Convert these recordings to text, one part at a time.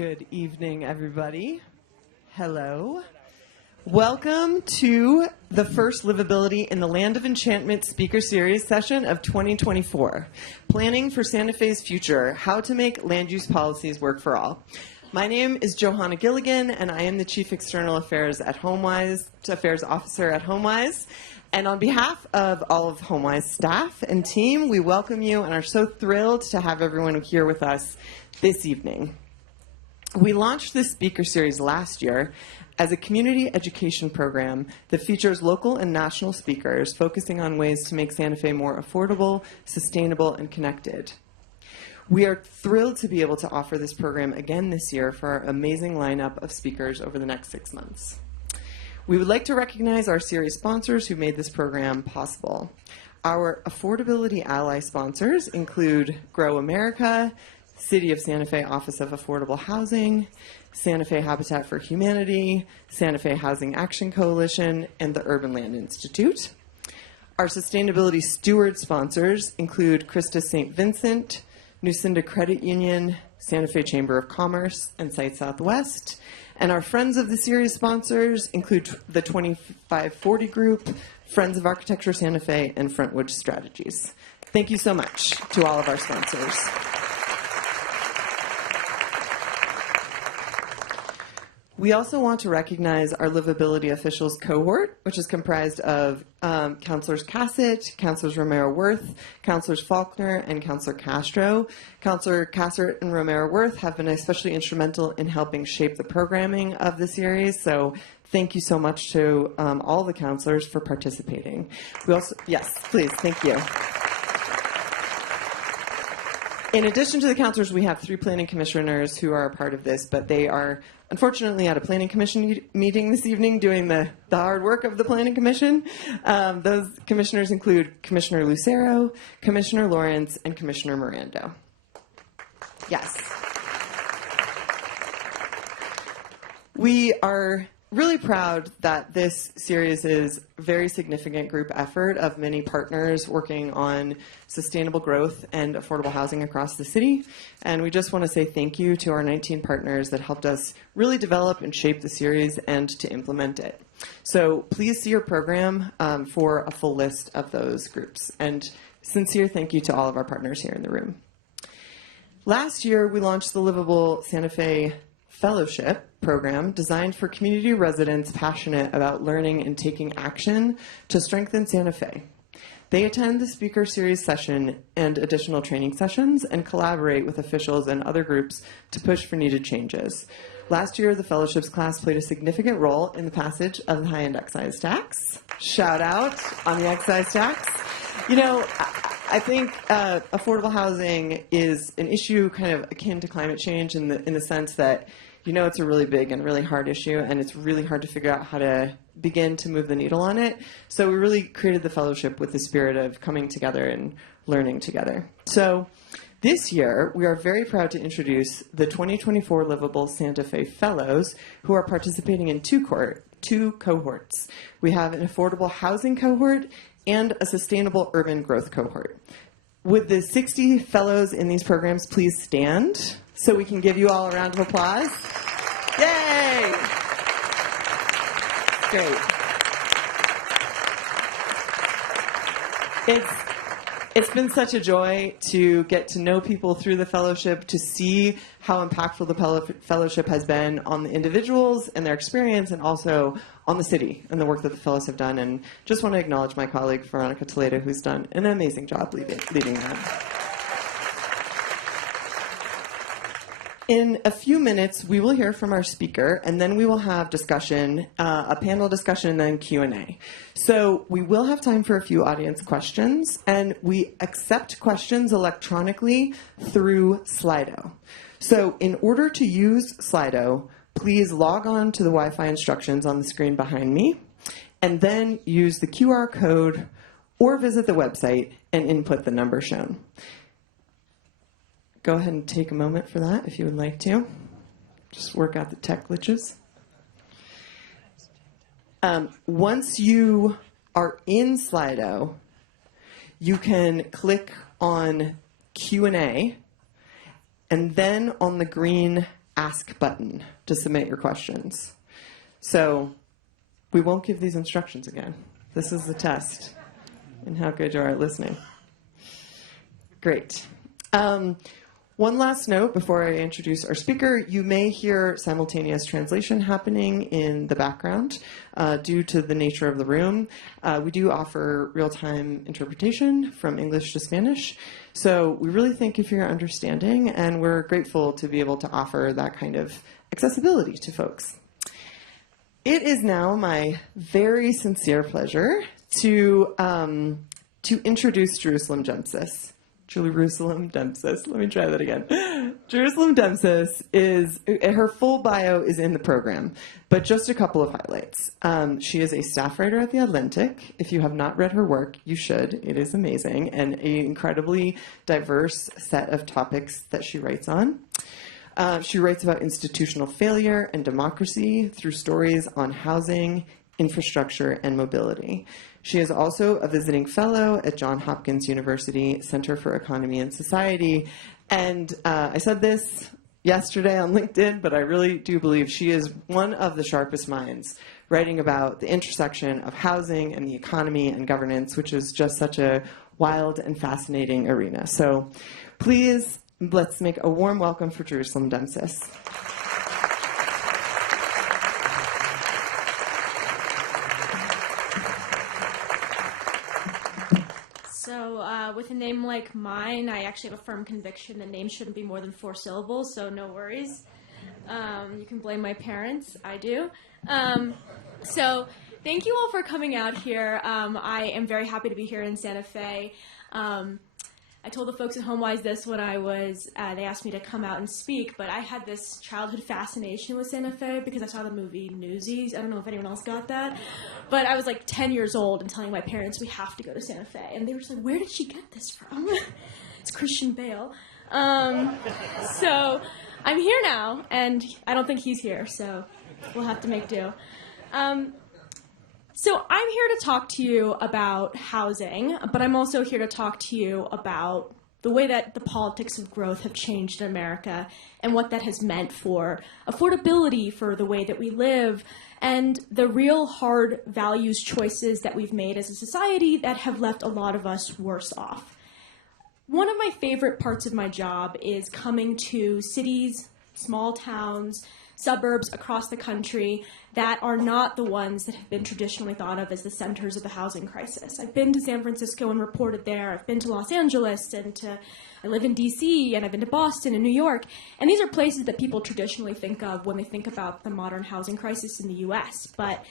Good evening, everybody. Hello. Welcome to the first Livability in the Land of Enchantment Speaker Series session of 2024. Planning for Santa Fe's Future, How to Make Land Use Policies Work for All. My name is Johanna Gilligan, and I am the Chief External Affairs Officer at HomeWise. And on behalf of all of HomeWise staff and team, we welcome you and are so thrilled to have everyone here with us this evening. We launched this speaker series last year as a community education program that features local and national speakers focusing on ways to make Santa Fe more affordable, sustainable, and connected. We are thrilled to be able to offer this program again this year for our amazing lineup of speakers over the next 6 months. We would like to recognize our series sponsors who made this program possible. Our Affordability Ally sponsors include Grow America, City of Santa Fe Office of Affordable Housing, Santa Fe Habitat for Humanity, Santa Fe Housing Action Coalition, and the Urban Land Institute. Our Sustainability Steward sponsors include Christus St. Vincent, Nucinda Credit Union, Santa Fe Chamber of Commerce, and Site Southwest. And our Friends of the Series sponsors include the 2540 Group, Friends of Architecture Santa Fe, and Frontwood Strategies. Thank you so much to all of our sponsors. We also want to recognize our Livability Officials cohort, which is comprised of Councilors Cassett, Councilors Romero-Worth, Councilors Faulkner, and Councilor Castro. Councilor Cassett and Romero-Worth have been especially instrumental in helping shape the programming of the series, so thank you so much to all the councilors for participating. We also, yes, please, thank you. In addition to the councilors, we have 3 planning commissioners who are a part of this, but they are unfortunately at a planning commission meeting this evening doing the hard work of the planning commission. Those commissioners include Commissioner Lucero, Commissioner Lawrence, and Commissioner Mirando. Yes. We are really proud that this series is a very significant group effort of many partners working on sustainable growth and affordable housing across the city. And we just want to say thank you to our 19 partners that helped us really develop and shape the series and to implement it. So please see your program for a full list of those groups. And sincere thank you to all of our partners here in the room. Last year, we launched the Livable Santa Fe Fellowship program designed for community residents passionate about learning and taking action to strengthen Santa Fe. They attend the speaker series session and additional training sessions and collaborate with officials and other groups to push for needed changes. Last year, the fellowships class played a significant role in the passage of the high-end excise tax. Shout out on the excise tax. You know, I think affordable housing is an issue kind of akin to climate change in the sense that, you know, it's a really big and really hard issue, and it's really hard to figure out how to begin to move the needle on it. So we really created the fellowship with the spirit of coming together and learning together. So this year, we are very proud to introduce the 2024 Livable Santa Fe Fellows who are participating in two cohorts. We have an affordable housing cohort and a sustainable urban growth cohort. Would the 60 fellows in these programs please stand so we can give you all a round of applause? Yay! Great. It's been such a joy to get to know people through the fellowship, to see how impactful the fellowship has been on the individuals and their experience, and also on the city and the work that the fellows have done. And just want to acknowledge my colleague, Veronica Toledo, who's done an amazing job leading that. In a few minutes, we will hear from our speaker, and then we will have discussion, a panel discussion, and then Q&A. So we will have time for a few audience questions, and we accept questions electronically through Slido. So in order to use Slido, please log on to the Wi-Fi instructions on the screen behind me, and then use the QR code or visit the website and input the number shown. Go ahead and take a moment for that if you would like to. Just work out the tech glitches. Once you are in Slido, you can click on Q&A, and then on the green Ask button to submit your questions. So we won't give these instructions again. This is the test in how good you are at listening. Great. One last note before I introduce our speaker. You may hear simultaneous translation happening in the background due to the nature of the room. We do offer real-time interpretation from English to Spanish. So we really thank you for your understanding, and we're grateful to be able to offer that kind of accessibility to folks. It is now my very sincere pleasure to introduce Jerusalem Demsas. Jerusalem Demsas. Let me try that again. Jerusalem Demsas her full bio is in the program, but just a couple of highlights. She is a staff writer at The Atlantic. If you have not read her work, you should. It is amazing and an incredibly diverse set of topics that she writes on. She writes about institutional failure and democracy through stories on housing, infrastructure, and mobility. She is also a visiting fellow at Johns Hopkins University Center for Economy and Society. And I said this yesterday on LinkedIn, but I really do believe she is one of the sharpest minds writing about the intersection of housing and the economy and governance, which is just such a wild and fascinating arena. So please, let's make a warm welcome for Jerusalem Demsas. So with a name like mine, I actually have a firm conviction that names shouldn't be more than 4 syllables, so no worries. You can blame my parents. I do. So thank you all for coming out here. I am very happy to be here in Santa Fe. I told the folks at HomeWise this when they asked me to come out and speak, but I had this childhood fascination with Santa Fe because I saw the movie Newsies. I don't know if anyone else got that, but I was like 10 years old and telling my parents we have to go to Santa Fe, and they were just like, where did she get this from? It's Christian Bale. So I'm here now, and I don't think he's here, so we'll have to make do. So I'm here to talk to you about housing, but I'm also here to talk to you about the way that the politics of growth have changed in America and what that has meant for affordability, for the way that we live, and the real hard values choices that we've made as a society that have left a lot of us worse off. One of my favorite parts of my job is coming to cities, small towns, suburbs across the country that are not the ones that have been traditionally thought of as the centers of the housing crisis. I've been to San Francisco and reported there. I've been to Los Angeles, I live in DC, and I've been to Boston and New York. And these are places that people traditionally think of when they think about the modern housing crisis in the US. But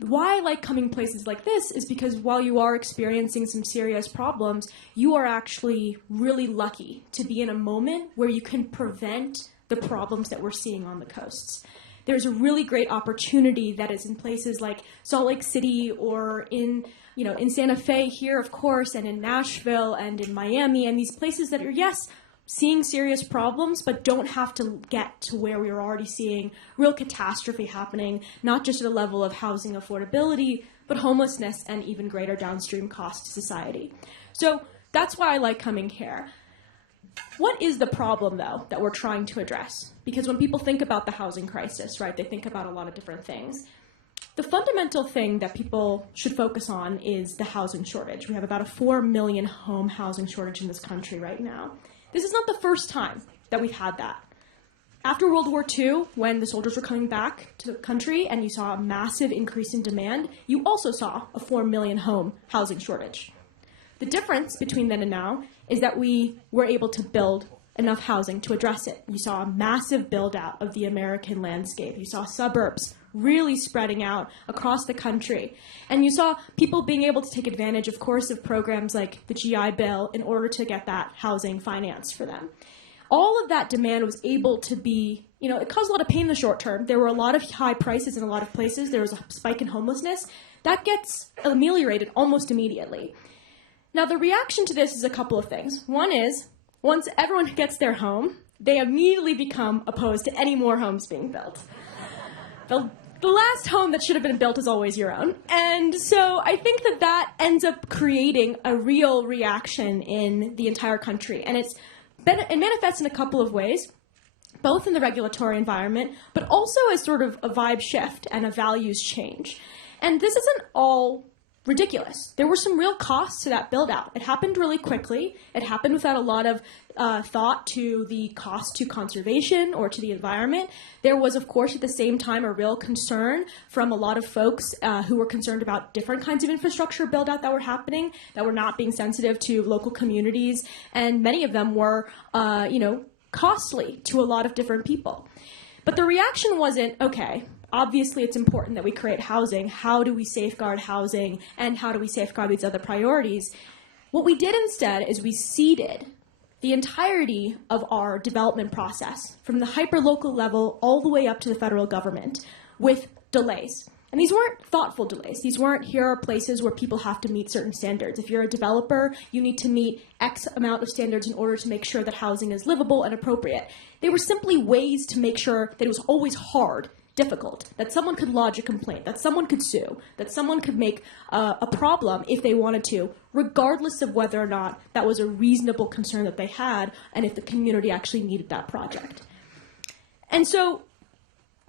why I like coming places like this is because while you are experiencing some serious problems, you are actually really lucky to be in a moment where you can prevent the problems that we're seeing on the coasts. There's a really great opportunity that is in places like Salt Lake City or in Santa Fe here, of course, and in Nashville and in Miami, and these places that are, yes, seeing serious problems, but don't have to get to where we are already seeing real catastrophe happening, not just at a level of housing affordability, but homelessness and even greater downstream cost to society. So that's why I like coming here. What is the problem, though, that we're trying to address? Because when people think about the housing crisis, right, they think about a lot of different things. The fundamental thing that people should focus on is the housing shortage. We have about a 4 million home housing shortage in this country right now. This is not the first time that we've had that. After World War II, when the soldiers were coming back to the country and you saw a massive increase in demand, you also saw a 4 million home housing shortage. The difference between then and now is that we were able to build enough housing to address it. You saw a massive build out of the American landscape. You saw suburbs really spreading out across the country. And you saw people being able to take advantage, of course, of programs like the GI Bill in order to get that housing financed for them. All of that demand was able to be, it caused a lot of pain in the short term. There were a lot of high prices in a lot of places. There was a spike in homelessness. That gets ameliorated almost immediately. Now, the reaction to this is a couple of things. One is, once everyone gets their home, they immediately become opposed to any more homes being built. The last home that should have been built is always your own. And so I think that ends up creating a real reaction in the entire country. And it manifests in a couple of ways. both in the regulatory environment, but also as sort of a vibe shift and a values change. And this isn't all ridiculous. There were some real costs to that build out. It happened really quickly. It happened without a lot of thought to the cost to conservation or to the environment. There was, of course, at the same time, a real concern from a lot of folks who were concerned about different kinds of infrastructure build out that were happening, that were not being sensitive to local communities, and many of them were, costly to a lot of different people. But the reaction wasn't, okay, obviously it's important that we create housing. How do we safeguard housing, and how do we safeguard these other priorities? What we did instead is we seeded the entirety of our development process, from the hyperlocal level all the way up to the federal government, with delays. And these weren't thoughtful delays. These weren't, here are places where people have to meet certain standards. If you're a developer, you need to meet X amount of standards in order to make sure that housing is livable and appropriate. They were simply ways to make sure that it was always hard, difficult, that someone could lodge a complaint, that someone could sue, that someone could make a problem if they wanted to, regardless of whether or not that was a reasonable concern that they had and if the community actually needed that project. And so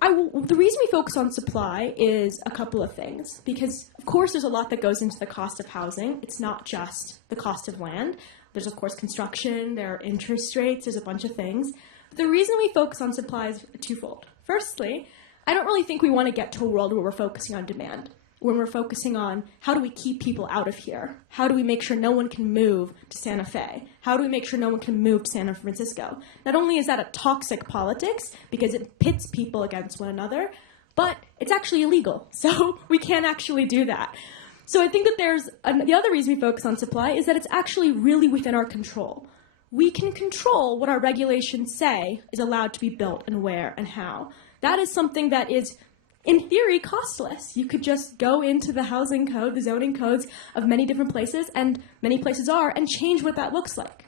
the reason we focus on supply is a couple of things, because of course there's a lot that goes into the cost of housing. It's not just the cost of land. There's of course construction, there are interest rates, there's a bunch of things. But the reason we focus on supply is twofold. Firstly, I don't really think we want to get to a world where we're focusing on demand, when we're focusing on how do we keep people out of here? How do we make sure no one can move to Santa Fe? How do we make sure no one can move to San Francisco? Not only is that a toxic politics because it pits people against one another, but it's actually illegal. So we can't actually do that. So I think that the other reason we focus on supply is that it's actually really within our control. We can control what our regulations say is allowed to be built and where and how. That is something that is, in theory, costless. You could just go into the housing code, the zoning codes of many different places, and many places are, and change what that looks like.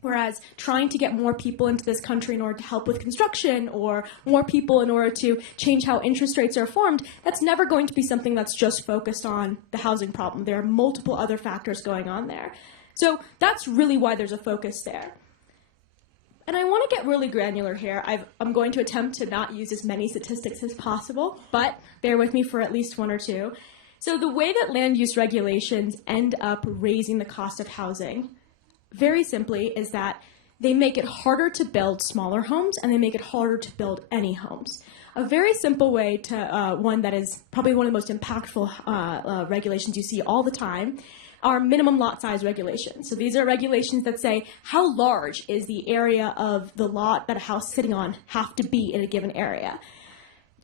Whereas trying to get more people into this country in order to help with construction, or more people in order to change how interest rates are formed, that's never going to be something that's just focused on the housing problem. There are multiple other factors going on there. So that's really why there's a focus there. And I want to get really granular here. I'm going to attempt to not use as many statistics as possible, but bear with me for at least one or two. So the way that land use regulations end up raising the cost of housing, very simply, is that they make it harder to build smaller homes, and they make it harder to build any homes. A very simple way to, one that is probably one of the most impactful regulations you see all the time, are minimum lot size regulations. So these are regulations that say how large is the area of the lot that a house is sitting on have to be in a given area.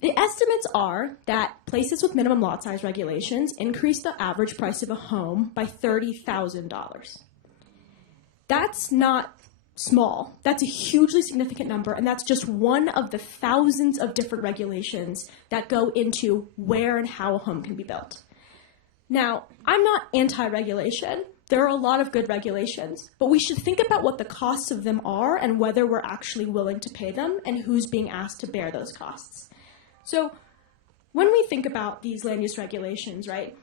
The estimates are that places with minimum lot size regulations increase the average price of a home by $30,000. That's not small. That's a hugely significant number, and that's just one of the thousands of different regulations that go into where and how a home can be built. Now, I'm not anti-regulation. There are a lot of good regulations, but we should think about what the costs of them are and whether we're actually willing to pay them and who's being asked to bear those costs. So when we think about these land use regulations, right,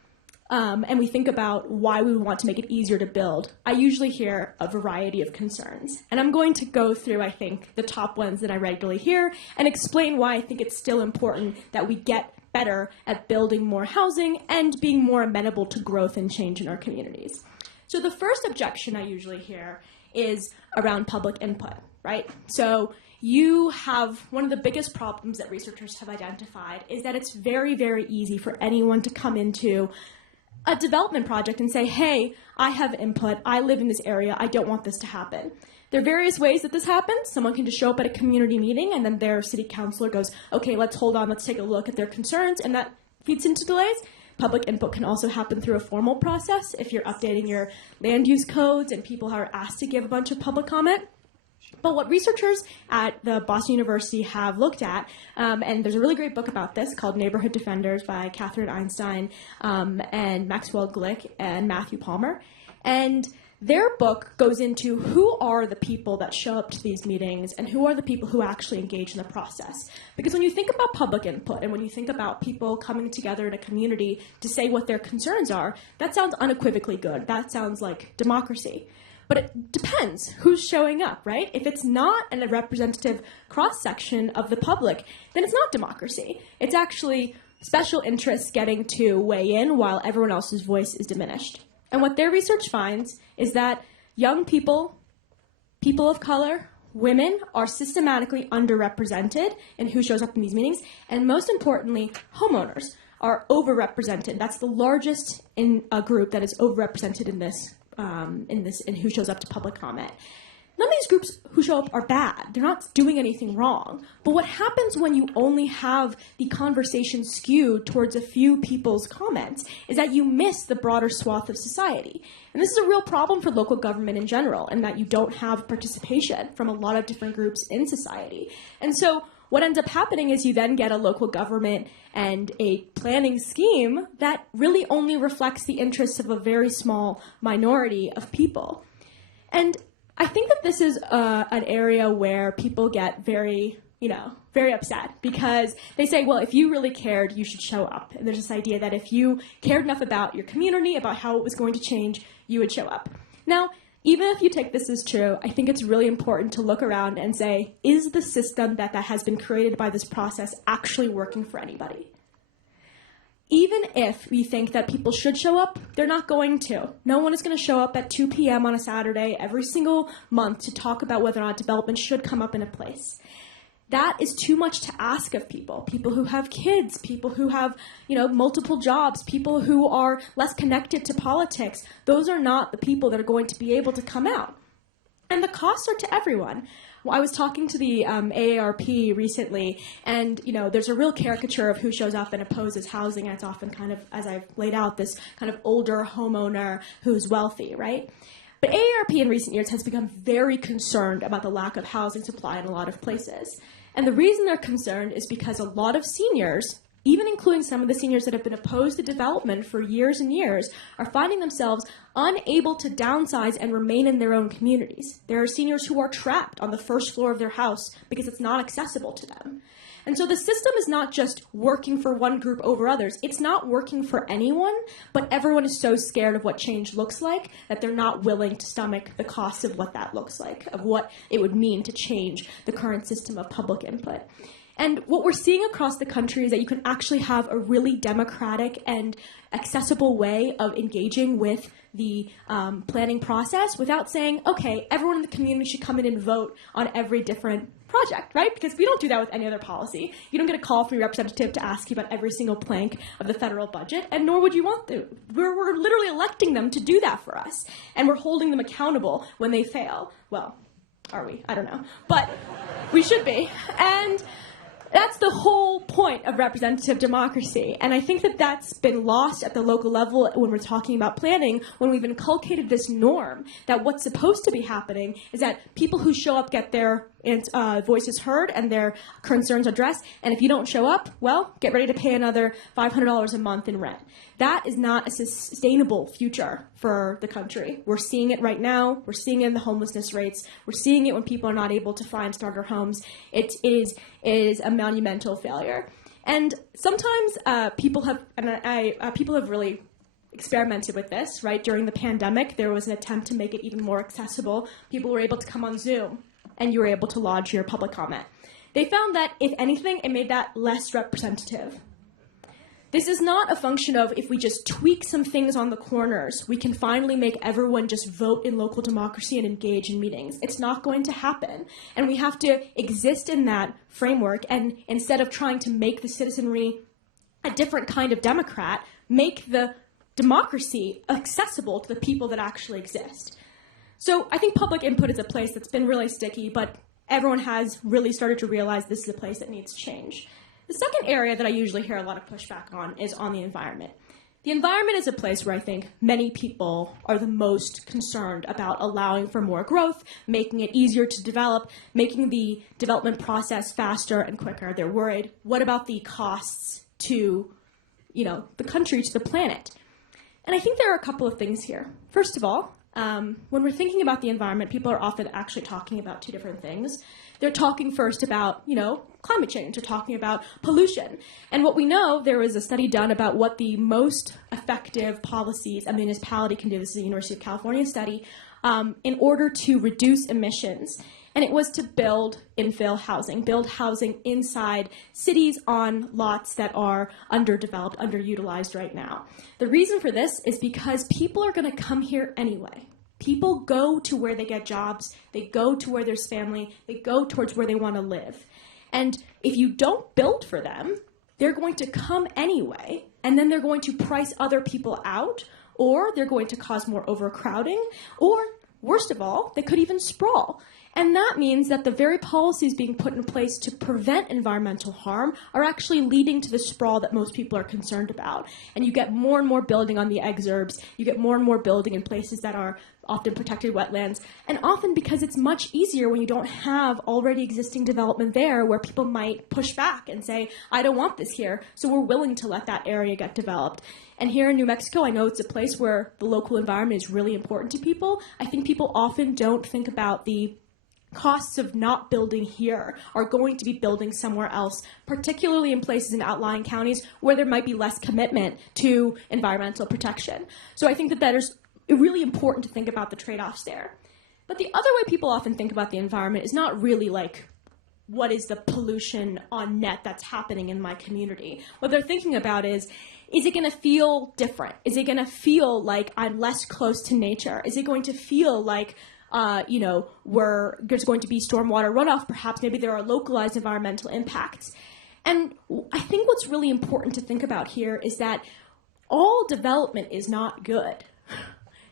and we think about why we want to make it easier to build, I usually hear a variety of concerns. And I'm going to go through, I think, the top ones that I regularly hear and explain why I think it's still important that we get better at building more housing and being more amenable to growth and change in our communities. So the first objection I usually hear is around public input, right? So you have one of the biggest problems that researchers have identified is that it's very, very easy for anyone to come into a development project and say, hey, I have input, I live in this area, I don't want this to happen. There are various ways that this happens. Someone can just show up at a community meeting and then their city councilor goes, okay, let's hold on, let's take a look at their concerns, and that feeds into delays. Public input can also happen through a formal process if you're updating your land use codes and people are asked to give a bunch of public comment. But what researchers at the Boston University have looked at, and there's a really great book about this called Neighborhood Defenders by Catherine Einstein and Maxwell Glick and Matthew Palmer, and their book goes into who are the people that show up to these meetings and who are the people who actually engage in the process. Because when you think about public input and when you think about people coming together in a community to say what their concerns are, that sounds unequivocally good. That sounds like democracy. But it depends who's showing up, right? If it's not a representative cross-section of the public, then it's not democracy. It's actually special interests getting to weigh in while everyone else's voice is diminished. And what their research finds is that young people, people of color, women are systematically underrepresented in who shows up in these meetings, and most importantly, homeowners are overrepresented. That's the largest group that is overrepresented in who shows up to public comment. None of these groups who show up are bad. They're not doing anything wrong. But what happens when you only have the conversation skewed towards a few people's comments is that you miss the broader swath of society. And this is a real problem for local government in general, in that you don't have participation from a lot of different groups in society. And so what ends up happening is you then get a local government and a planning scheme that really only reflects the interests of a very small minority of people. And I think that this is an area where people get very upset, because they say, well, if you really cared, you should show up. And there's this idea that if you cared enough about your community, about how it was going to change, you would show up. Now, even if you take this as true, I think it's really important to look around and say, is the system that has been created by this process actually working for anybody? Even if we think that people should show up, they're not going to. No one is going to show up at 2 p.m. on a Saturday every single month to talk about whether or not development should come up in a place. That is too much to ask of people who have kids, people who have, multiple jobs, people who are less connected to politics. Those are not the people that are going to be able to come out. And the costs are to everyone. Well, I was talking to the AARP recently, and there's a real caricature of who shows up and opposes housing, and it's often kind of, as I've laid out, this kind of older homeowner who's wealthy, right? But AARP in recent years has become very concerned about the lack of housing supply in a lot of places. And the reason they're concerned is because a lot of seniors, even including some of the seniors that have been opposed to development for years and years, are finding themselves unable to downsize and remain in their own communities. There are seniors who are trapped on the first floor of their house because it's not accessible to them. And so the system is not just working for one group over others. It's not working for anyone, but everyone is so scared of what change looks like that they're not willing to stomach the cost of what that looks like, of what it would mean to change the current system of public input. And what we're seeing across the country is that you can actually have a really democratic and accessible way of engaging with the planning process without saying, okay, everyone in the community should come in and vote on every different project, right? Because we don't do that with any other policy. You don't get a call from your representative to ask you about every single plank of the federal budget, and nor would you want to. We're literally electing them to do that for us, and we're holding them accountable when they fail. Well, are we? I don't know. But we should be. And that's the whole point of representative democracy. And I think that that's been lost at the local level when we're talking about planning, when we've inculcated this norm that what's supposed to be happening is that people who show up get their voices heard and their concerns addressed. And if you don't show up, well, get ready to pay another $500 a month in rent. That is not a sustainable future for the country. We're seeing it right now. We're seeing it in the homelessness rates. We're seeing it when people are not able to find starter homes. It is a monumental failure. And sometimes people have really experimented with this, right? During the pandemic, there was an attempt to make it even more accessible. People were able to come on Zoom, and you were able to lodge your public comment. They found that, if anything, it made that less representative. This is not a function of if we just tweak some things on the corners, we can finally make everyone just vote in local democracy and engage in meetings. It's not going to happen. And we have to exist in that framework, and instead of trying to make the citizenry a different kind of Democrat, make the democracy accessible to the people that actually exist. So I think public input is a place that's been really sticky, but everyone has really started to realize this is a place that needs change. The second area that I usually hear a lot of pushback on is on the environment. The environment is a place where I think many people are the most concerned about allowing for more growth, making it easier to develop, making the development process faster and quicker. They're worried, what about the costs to, the country, to the planet? And I think there are a couple of things here. First of all, when we're thinking about the environment, people are often actually talking about two different things. They're talking first about, climate change. They're talking about pollution. And what we know, there was a study done about what the most effective policies a municipality can do. This is a University of California study in order to reduce emissions. And it was to build infill housing, build housing inside cities on lots that are underdeveloped, underutilized right now. The reason for this is because people are going to come here anyway. People go to where they get jobs, they go to where there's family, they go towards where they want to live. And if you don't build for them, they're going to come anyway, and then they're going to price other people out, or they're going to cause more overcrowding, or worst of all, they could even sprawl. And that means that the very policies being put in place to prevent environmental harm are actually leading to the sprawl that most people are concerned about. And you get more and more building on the exurbs, you get more and more building in places that are often protected wetlands, and often because it's much easier when you don't have already existing development there where people might push back and say, I don't want this here, so we're willing to let that area get developed. And here in New Mexico, I know it's a place where the local environment is really important to people. I think people often don't think about the costs of not building here are going to be building somewhere else, particularly in places in outlying counties where there might be less commitment to environmental protection. So I think that is really important to think about the trade-offs there. But the other way people often think about the environment is not really like, what is the pollution on net that's happening in my community? What they're thinking about is it going to feel different? Is it going to feel like I'm less close to nature? Is it going to feel like where there's going to be stormwater runoff, perhaps maybe there are localized environmental impacts. And I think what's really important to think about here is that all development is not good.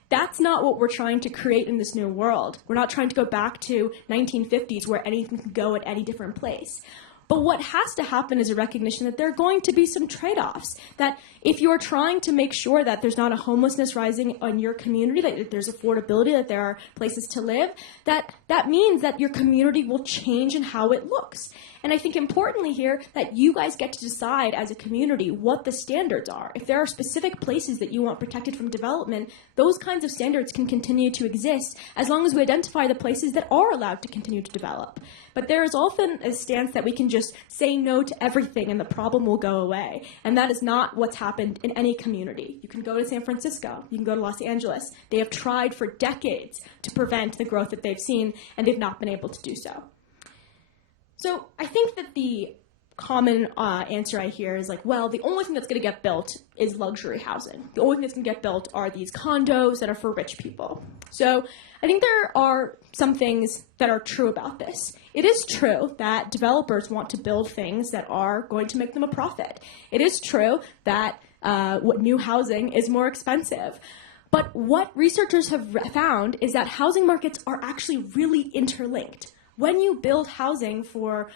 That's not what we're trying to create in this new world. We're not trying to go back to 1950s where anything can go at any different place. But what has to happen is a recognition that there are going to be some trade-offs, that if you're trying to make sure that there's not a homelessness rising in your community, that there's affordability, that there are places to live, that means that your community will change in how it looks. And I think importantly here that you guys get to decide as a community what the standards are. If there are specific places that you want protected from development, those kinds of standards can continue to exist as long as we identify the places that are allowed to continue to develop. But there is often a stance that we can just say no to everything and the problem will go away. And that is not what's happened in any community. You can go to San Francisco, you can go to Los Angeles. They have tried for decades to prevent the growth that they've seen, and they've not been able to do so. So I think that the common answer I hear is like, well, the only thing that's going to get built is luxury housing. The only thing that's going to get built are these condos that are for rich people. So I think there are some things that are true about this. It is true that developers want to build things that are going to make them a profit. It is true that what new housing is more expensive. But what researchers have found is that housing markets are actually really interlinked. When you build housing for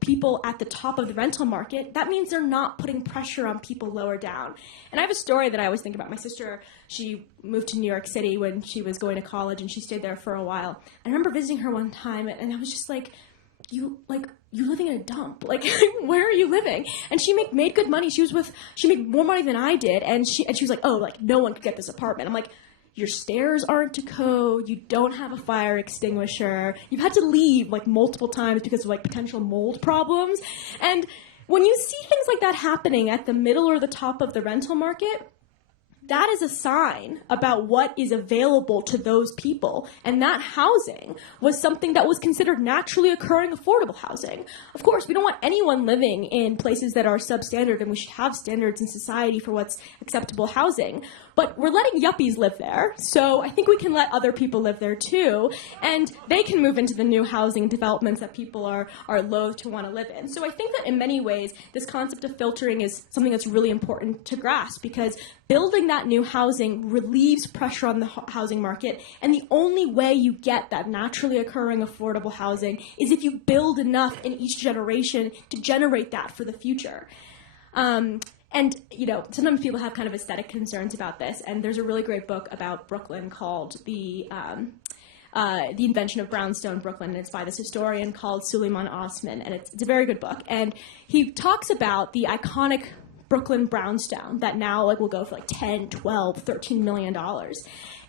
people at the top of the rental market, that means they're not putting pressure on people lower down. And I have a story that I always think about. My sister, she moved to New York City when she was going to college, and she stayed there for a while. I remember visiting her one time, and I was just like, you living in a dump. Like, where are you living? And she made good money. She made more money than I did, and she was like, oh, like, no one could get this apartment. I'm like, your stairs aren't to code, you don't have a fire extinguisher, you've had to leave like multiple times because of like potential mold problems. And when you see things like that happening at the middle or the top of the rental market, that is a sign about what is available to those people. And that housing was something that was considered naturally occurring affordable housing. Of course, we don't want anyone living in places that are substandard, and we should have standards in society for what's acceptable housing. But we're letting yuppies live there, so I think we can let other people live there too, and they can move into the new housing developments that people are loath to want to live in. So I think that in many ways, this concept of filtering is something that's really important to grasp, because building that new housing relieves pressure on the housing market, and the only way you get that naturally occurring affordable housing is if you build enough in each generation to generate that for the future. And, you know, sometimes people have kind of aesthetic concerns about this, and there's a really great book about Brooklyn called The Invention of Brownstone Brooklyn, and it's by this historian called Suleiman Osman, and it's a very good book. And he talks about the iconic Brooklyn brownstone that now like will go for like $10, $12, $13 million.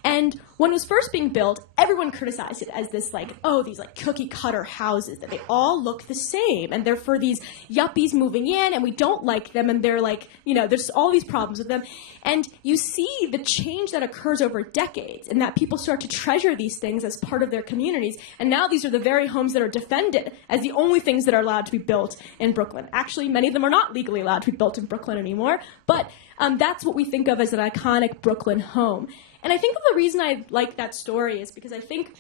And when it was first being built, everyone criticized it as this like, oh, these like cookie cutter houses, that they all look the same. And they're for these yuppies moving in, and we don't like them. And they're like, there's all these problems with them. And you see the change that occurs over decades, and that people start to treasure these things as part of their communities. And now these are the very homes that are defended as the only things that are allowed to be built in Brooklyn. Actually, many of them are not legally allowed to be built in Brooklyn anymore. But that's what we think of as an iconic Brooklyn home. And I think the reason I like that story is because I think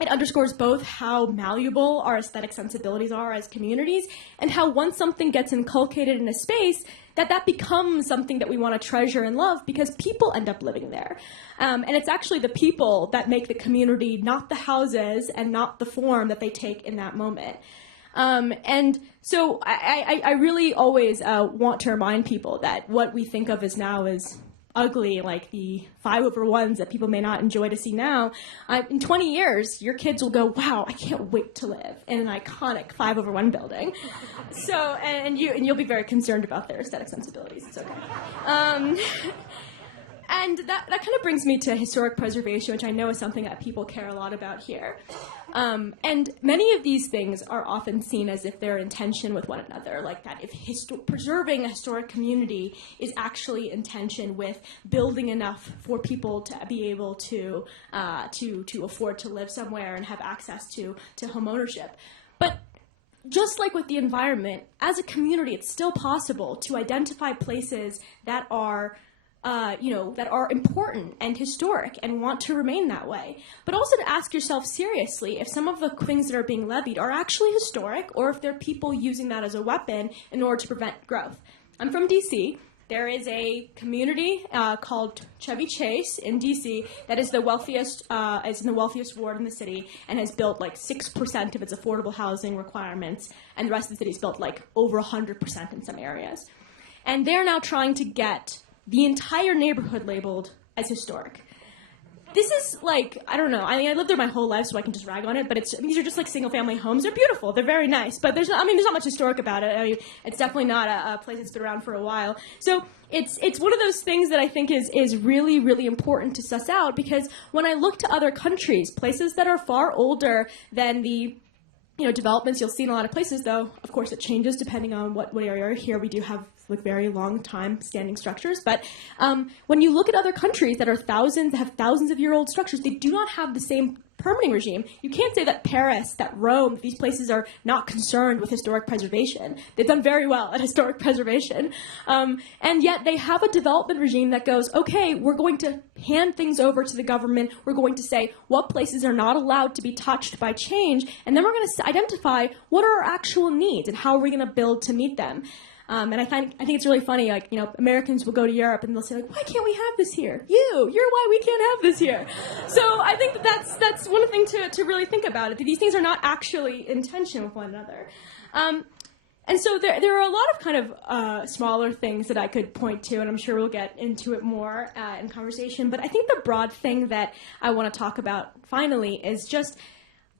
it underscores both how malleable our aesthetic sensibilities are as communities, and how once something gets inculcated in a space, that becomes something that we want to treasure and love because people end up living there. And it's actually the people that make the community, not the houses and not the form that they take in that moment. And so I really always want to remind people that what we think of as now is ugly, like the 5/1s that people may not enjoy to see now, in 20 years, your kids will go, wow, I can't wait to live in an iconic 5/1 building. So, and you'll be very concerned about their aesthetic sensibilities. It's okay. And that kind of brings me to historic preservation, which I know is something that people care a lot about here. And many of these things are often seen as if they're in tension with one another, like that if preserving a historic community is actually in tension with building enough for people to be able to afford to live somewhere and have access to home ownership. But just like with the environment, as a community, it's still possible to identify places that are that are important and historic and want to remain that way. But also to ask yourself seriously if some of the things that are being levied are actually historic, or if they're people using that as a weapon in order to prevent growth. I'm from DC. There is a community called Chevy Chase in DC that is the wealthiest, is in the wealthiest ward in the city, and has built like 6% of its affordable housing requirements, and the rest of the city's built like over 100% in some areas. And they're now trying to get the entire neighborhood labeled as historic. This is like, I don't know, I mean, I lived there my whole life, so I can just rag on it, but these are just like single-family homes. They're beautiful, they're very nice, but there's not much historic about it. I mean, it's definitely not a place that's been around for a while. So it's one of those things that I think is really, really important to suss out, because when I look to other countries, places that are far older than the developments you'll see in a lot of places, though, of course, it changes depending on what area. Here we do have like very long time standing structures. But when you look at other countries that have thousands of year old structures, they do not have the same permitting regime. You can't say that Paris, that Rome, these places are not concerned with historic preservation. They've done very well at historic preservation. And yet they have a development regime that goes, okay, we're going to hand things over to the government. We're going to say what places are not allowed to be touched by change. And then we're going to identify what are our actual needs and how are we going to build to meet them. And I think it's really funny, like, Americans will go to Europe and they'll say, like, why can't we have this here? You're why we can't have this here. So I think that's one thing to really think about, it. These things are not actually in tension with one another. And so there are a lot of kind of smaller things that I could point to, and I'm sure we'll get into it more in conversation. But I think the broad thing that I want to talk about finally is just,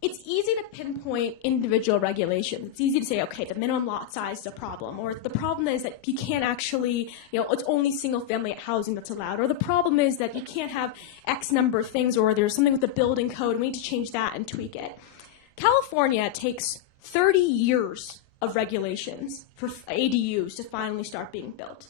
it's easy to pinpoint individual regulations. It's easy to say, okay, the minimum lot size is a problem, or the problem is that you can't actually, it's only single-family housing that's allowed, or the problem is that you can't have X number of things, or there's something with the building code, and we need to change that and tweak it. California takes 30 years of regulations for ADUs to finally start being built.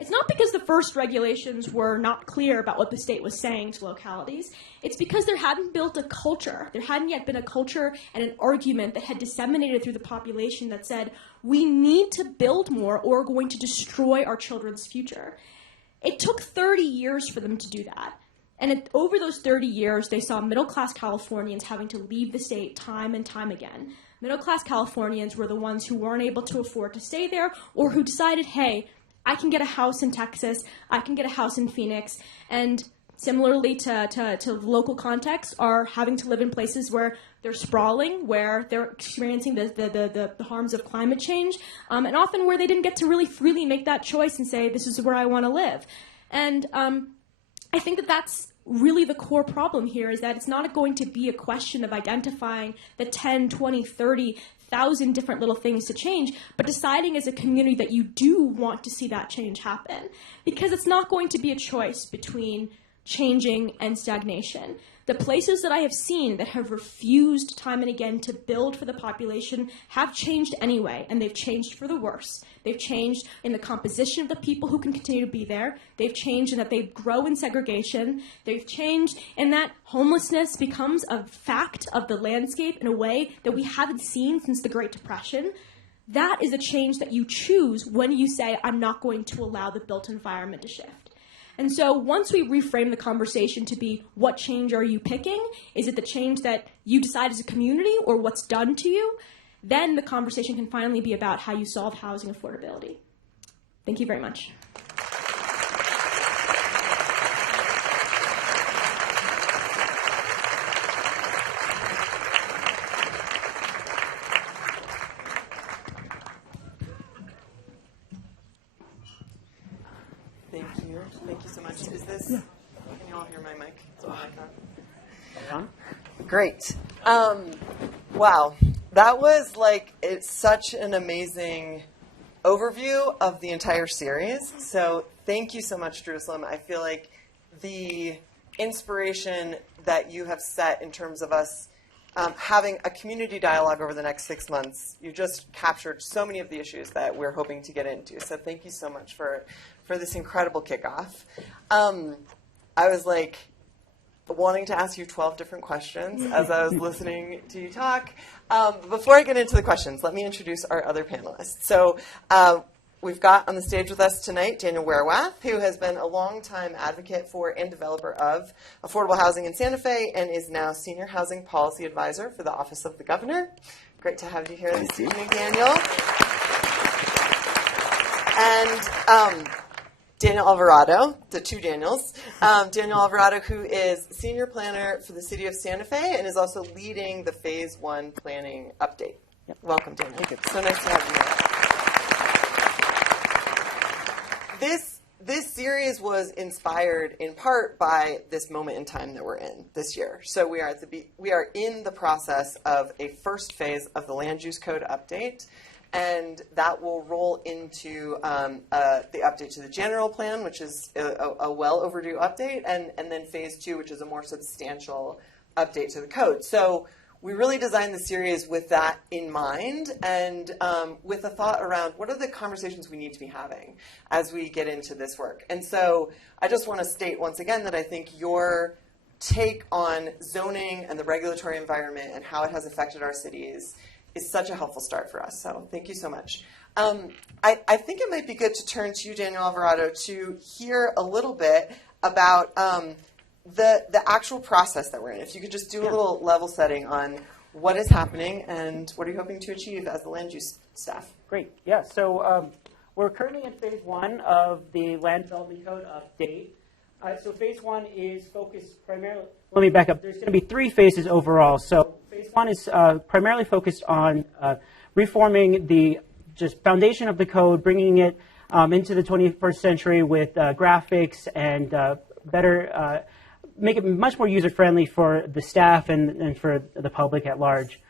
It's not because the first regulations were not clear about what the state was saying to localities. It's because there hadn't built a culture. There hadn't yet been a culture and an argument that had disseminated through the population that said, we need to build more or we're going to destroy our children's future. It took 30 years for them to do that. And over those 30 years, they saw middle-class Californians having to leave the state time and time again. Middle-class Californians were the ones who weren't able to afford to stay there, or who decided, hey, I can get a house in Texas, I can get a house in Phoenix, and similarly to local contexts, are having to live in places where they're sprawling, where they're experiencing the harms of climate change, and often where they didn't get to really freely make that choice and say, this is where I want to live. And I think that's really the core problem here, is that it's not going to be a question of identifying the 10, 20, 30,000 different little things to change, but deciding as a community that you do want to see that change happen. Because it's not going to be a choice between changing, and stagnation. The places that I have seen that have refused time and again to build for the population have changed anyway, and they've changed for the worse. They've changed in the composition of the people who can continue to be there. They've changed in that they grow in segregation. They've changed in that homelessness becomes a fact of the landscape in a way that we haven't seen since the Great Depression. That is a change that you choose when you say, I'm not going to allow the built environment to shift. And so once we reframe the conversation to be, what change are you picking? Is it the change that you decide as a community or what's done to you? Then the conversation can finally be about how you solve housing affordability. Thank you very much. Thank you so much. Is this, can you all hear my mic? Is my mic on? Great. Wow. That was it's such an amazing overview of the entire series. So thank you so much, Jerusalem. I feel like the inspiration that you have set in terms of us having a community dialogue over the next 6 months, you just captured so many of the issues that we're hoping to get into. So thank you so much for this incredible kickoff. I was wanting to ask you 12 different questions as I was listening to you talk. Before I get into the questions, let me introduce our other panelists. So we've got on the stage with us tonight Daniel Werwath, who has been a longtime advocate for and developer of affordable housing in Santa Fe and is now Senior Housing Policy Advisor for the Office of the Governor. Great to have you here this evening, Daniel. And Daniel Alvarado, the two Daniels. Daniel Alvarado, who is Senior Planner for the City of Santa Fe and is also leading the Phase 1 planning update. Yep. Welcome, Daniel. Thank you. So nice to have you here. This series was inspired in part by this moment in time that we're in this year. So we are in the process of a first phase of the Land Use Code update. And that will roll into the update to the general plan, which is a well overdue update, and then phase 2, which is a more substantial update to the code. So we really designed the series with that in mind and with a thought around what are the conversations we need to be having as we get into this work. And so I just want to state once again that I think your take on zoning and the regulatory environment and how it has affected our cities is such a helpful start for us. So thank you so much. I think it might be good to turn to you, Daniel Alvarado, to hear a little bit about the actual process that we're in. If you could just do a little level setting on what is happening and what are you hoping to achieve as the land use staff. Great. Yeah. So we're currently in phase 1 of the Land Development Code update. So phase 1 is focused primarily. Let me back up. There's going to be 3 phases overall. So phase 1 is primarily focused on reforming the just foundation of the code, bringing it into the 21st century with graphics and better, make it much more user-friendly for the staff and for the public at large.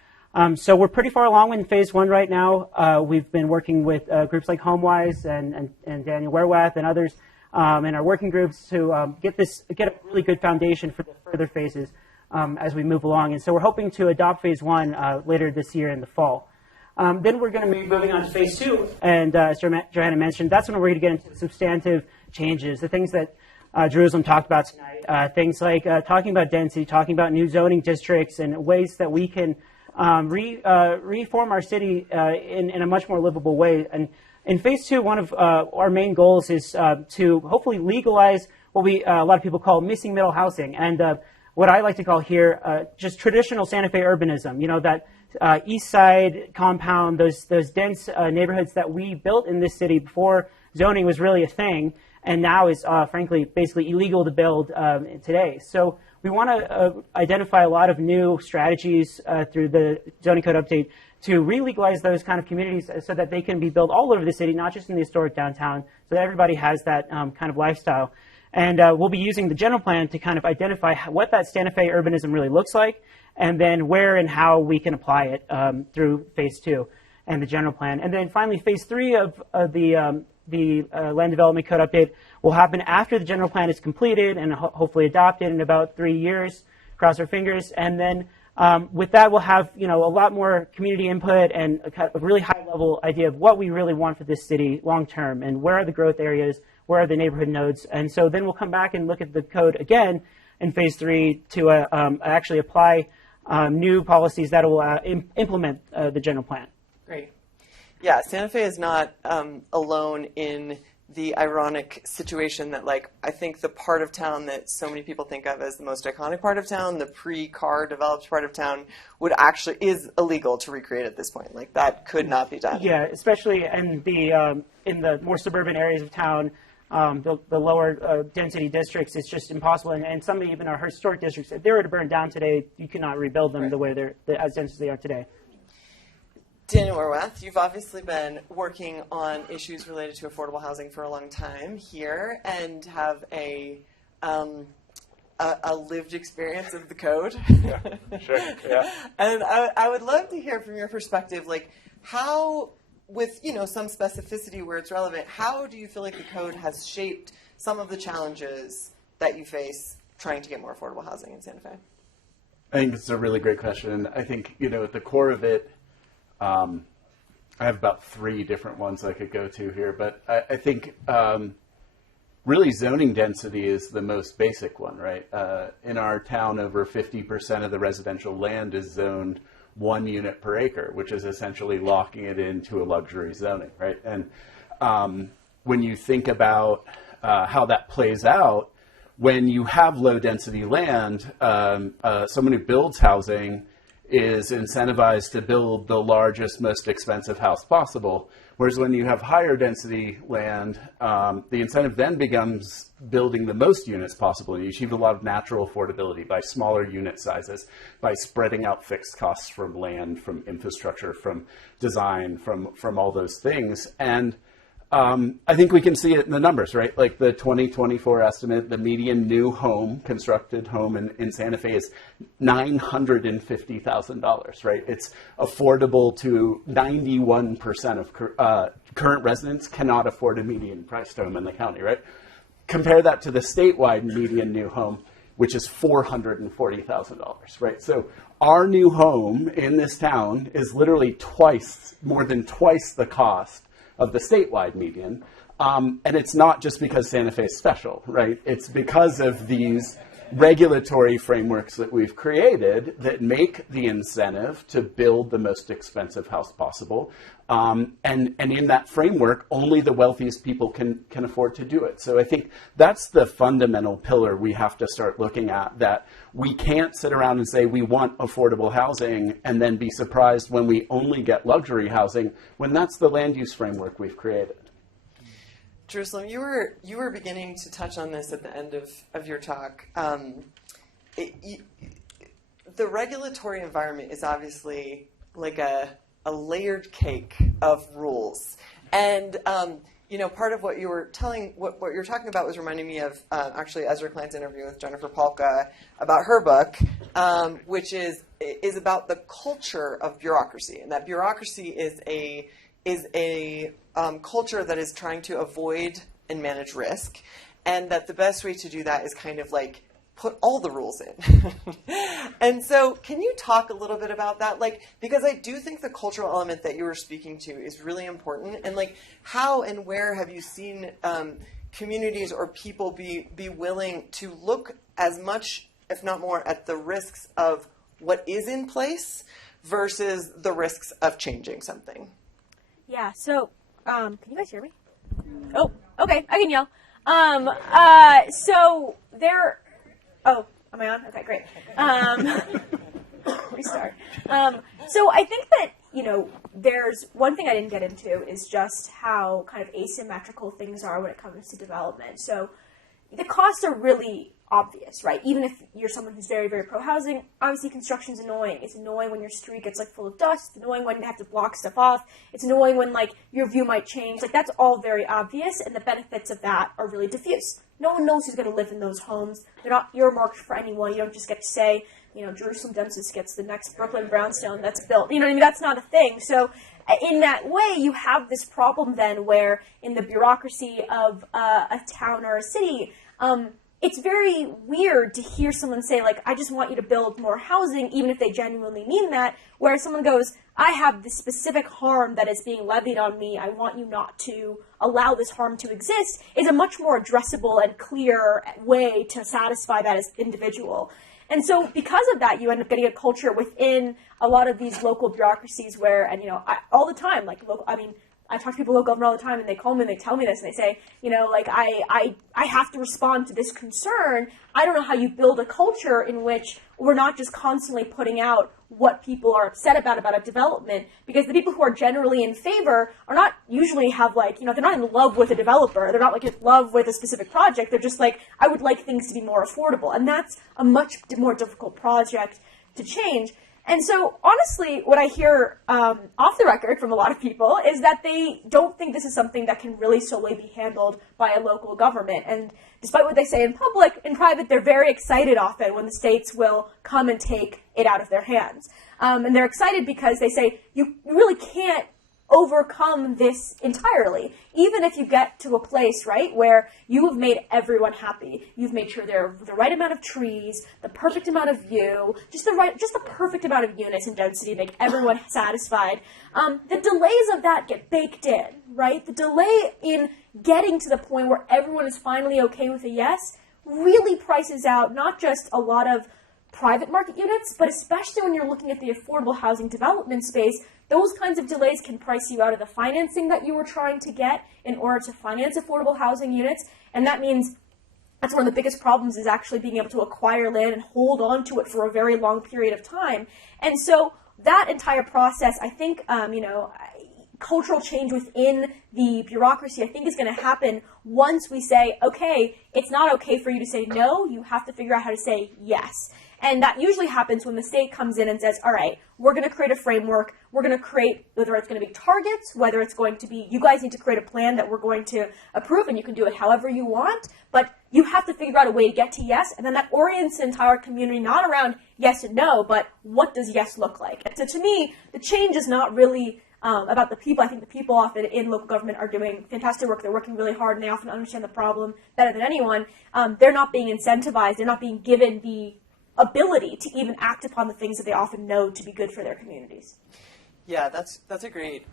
So we're pretty far along in phase 1 right now. We've been working with groups like HomeWise and Daniel Werwath and others in our working groups to get a really good foundation for the further phases as we move along. And so we're hoping to adopt phase 1 later this year in the fall. Then we're going to be moving on to phase 2, and as Johanna mentioned, that's when we're going to get into the substantive changes, the things that Jerusalem talked about tonight, things like talking about density, talking about new zoning districts, and ways that we can reform our city in a much more livable way. And in phase 2, one of our main goals is to hopefully legalize what a lot of people call missing middle housing, and what I like to call here just traditional Santa Fe urbanism. You know, that East Side compound, those dense neighborhoods that we built in this city before zoning was really a thing, and now is frankly basically illegal to build today. So we want to identify a lot of new strategies through the zoning code update to re-legalize those kind of communities so that they can be built all over the city, not just in the historic downtown, so that everybody has that kind of lifestyle. And we'll be using the general plan to kind of identify what that Santa Fe urbanism really looks like, and then where and how we can apply it through phase 2 and the general plan. And then finally, phase 3 of the the land development code update will happen after the general plan is completed and hopefully adopted in about 3 years. Cross our fingers. And then with that, we'll have a lot more community input and a really high-level idea of what we really want for this city long-term and where are the growth areas, where are the neighborhood nodes. And so then we'll come back and look at the code again in phase 3 to actually apply new policies that will implement the general plan. Great. Yeah, Santa Fe is not alone in the ironic situation that, like, I think the part of town that so many people think of as the most iconic part of town, the pre-car developed part of town, is illegal to recreate at this point. Like, that could not be done. Yeah, especially in the more suburban areas of town, the lower density districts, it's just impossible. And some even our historic districts, if they were to burn down today, you cannot rebuild them the way they're as dense as they are today. Daniel Werwath, you've obviously been working on issues related to affordable housing for a long time here and have a lived experience of the code. Yeah, sure, yeah. And I would love to hear from your perspective, like, how, with some specificity where it's relevant, how do you feel like the code has shaped some of the challenges that you face trying to get more affordable housing in Santa Fe? I think it's a really great question. I think, at the core of it, I have about 3 different ones I could go to here, but I think really zoning density is the most basic one, right? In our town, over 50% of the residential land is zoned 1 unit per acre, which is essentially locking it into a luxury zoning, right? And when you think about how that plays out, when you have low density land, someone who builds housing is incentivized to build the largest, most expensive house possible. Whereas when you have higher density land, the incentive then becomes building the most units possible. You achieve a lot of natural affordability by smaller unit sizes, by spreading out fixed costs from land, from infrastructure, from design, from all those things. And I think we can see it in the numbers, right? Like the 2024 estimate, the median new constructed home in Santa Fe is $950,000, right? It's affordable to 91% of current residents cannot afford a median priced home in the county, right? Compare that to the statewide median new home, which is $440,000, right? So our new home in this town is literally more than twice the cost of the statewide median. And it's not just because Santa Fe is special, right? It's because of these regulatory frameworks that we've created that make the incentive to build the most expensive house possible. And in that framework, only the wealthiest people can afford to do it. So I think that's the fundamental pillar we have to start looking at, that we can't sit around and say we want affordable housing and then be surprised when we only get luxury housing, when that's the land use framework we've created. Jerusalem, you were beginning to touch on this at the end of your talk. The regulatory environment is obviously like a layered cake of rules, and part of what you were what you're talking about was reminding me of actually Ezra Klein's interview with Jennifer Polka about her book, which is about the culture of bureaucracy, and that bureaucracy is a culture that is trying to avoid and manage risk, and that the best way to do that is kind of like put all the rules in. And so can you talk a little bit about that? Like, because I do think the cultural element that you were speaking to is really important. And like, how and where have you seen communities or people be willing to look as much, if not more, at the risks of what is in place versus the risks of changing something? Yeah, so, can you guys hear me? Oh, okay, I can yell. So there, oh, am I on? Okay, great. Restart. So I think that, there's one thing I didn't get into is just how kind of asymmetrical things are when it comes to development. So the costs are really obvious, right? Even if you're someone who's very, very pro-housing, obviously construction's annoying. It's annoying when your street gets, full of dust. It's annoying when you have to block stuff off. It's annoying when, your view might change. That's all very obvious, and the benefits of that are really diffuse. No one knows who's going to live in those homes. They're not earmarked for anyone. You don't just get to say, Jerusalem Demsas gets the next Brooklyn brownstone that's built. You know what I mean? That's not a thing. So in that way, you have this problem then where in the bureaucracy of a town or a city, it's very weird to hear someone say, like, I just want you to build more housing, even if they genuinely mean that, where someone goes, I have this specific harm that is being levied on me, I want you not to allow this harm to exist, is a much more addressable and clear way to satisfy that as individual. And so because of that, you end up getting a culture within a lot of these local bureaucracies where, and all the time, like, I talk to people in local government all the time, and they call me and they tell me this, and they say, like, I have to respond to this concern. I don't know how you build a culture in which we're not just constantly putting out what people are upset about a development, because the people who are generally in favor are not usually have, like, they're not in love with a developer. They're not, like, in love with a specific project. They're just like, I would like things to be more affordable. And that's a much more difficult project to change. And so, honestly, what I hear off the record from a lot of people is that they don't think this is something that can really solely be handled by a local government. And despite what they say in public, in private, they're very excited often when the states will come and take it out of their hands. And they're excited because they say, you really can't overcome this entirely. Even if you get to a place, right, where you have made everyone happy, you've made sure there are the right amount of trees, the perfect amount of view, just the perfect amount of units and density to make everyone satisfied. The delays of that get baked in, right? The delay in getting to the point where everyone is finally okay with a yes really prices out not just a lot of private market units, but especially when you're looking at the affordable housing development space, those kinds of delays can price you out of the financing that you were trying to get in order to finance affordable housing units. And that means that's one of the biggest problems, is actually being able to acquire land and hold on to it for a very long period of time. And so that entire process, I think, cultural change within the bureaucracy, I think, is going to happen once we say, okay, it's not okay for you to say no, you have to figure out how to say yes. And that usually happens when the state comes in and says, all right, we're going to create a framework. We're going to create, whether it's going to be targets, whether it's going to be, you guys need to create a plan that we're going to approve, and you can do it however you want, but you have to figure out a way to get to yes. And then that orients the entire community, not around yes and no, but what does yes look like? And so to me, the change is not really about the people. I think the people often in local government are doing fantastic work. They're working really hard, and they often understand the problem better than anyone. They're not being incentivized. They're not being given the ability to even act upon the things that they often know to be good for their communities. Yeah, that's a great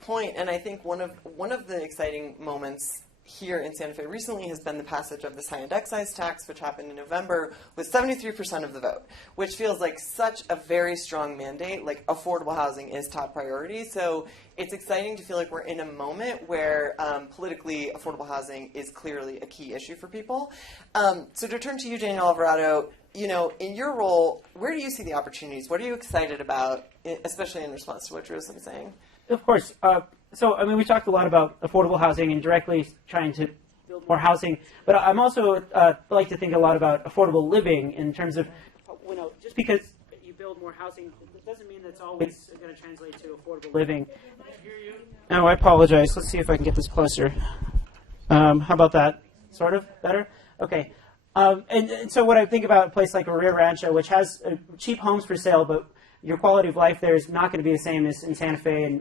point, and I think one of the exciting moments here in Santa Fe recently has been the passage of this high-end excise tax, which happened in November with 73% of the vote, which feels like such a very strong mandate. Like, affordable housing is top priority, so it's exciting to feel like we're in a moment where politically affordable housing is clearly a key issue for people. So to turn to you, Daniel Alvarado, in your role, where do you see the opportunities? What are you excited about, especially in response to what Drew was saying? Of course. We talked a lot about affordable housing and directly trying to build more housing, but I'm also like to think a lot about affordable living in terms of, just because you build more housing, it doesn't mean that's always going to translate to affordable living. Oh, I apologize. Let's see if I can get this closer. How about that? Sort of better? Okay. And so what I think about a place like Rio Rancho, which has cheap homes for sale, but your quality of life there is not going to be the same as in Santa Fe,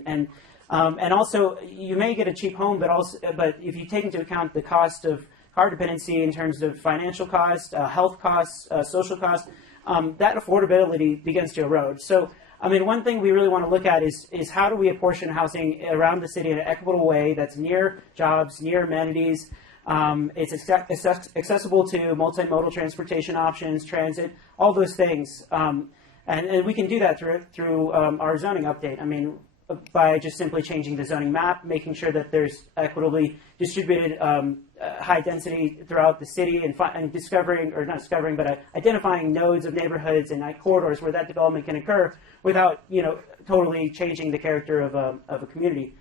and also you may get a cheap home, but if you take into account the cost of car dependency in terms of financial cost, health costs, social costs, that affordability begins to erode. So, one thing we really want to look at is how do we apportion housing around the city in an equitable way that's near jobs, near amenities. It's accessible to multimodal transportation options, transit, all those things. And we can do that through our zoning update. By just simply changing the zoning map, making sure that there's equitably distributed high density throughout the city, and identifying nodes of neighborhoods and corridors where that development can occur without totally changing the character of a community.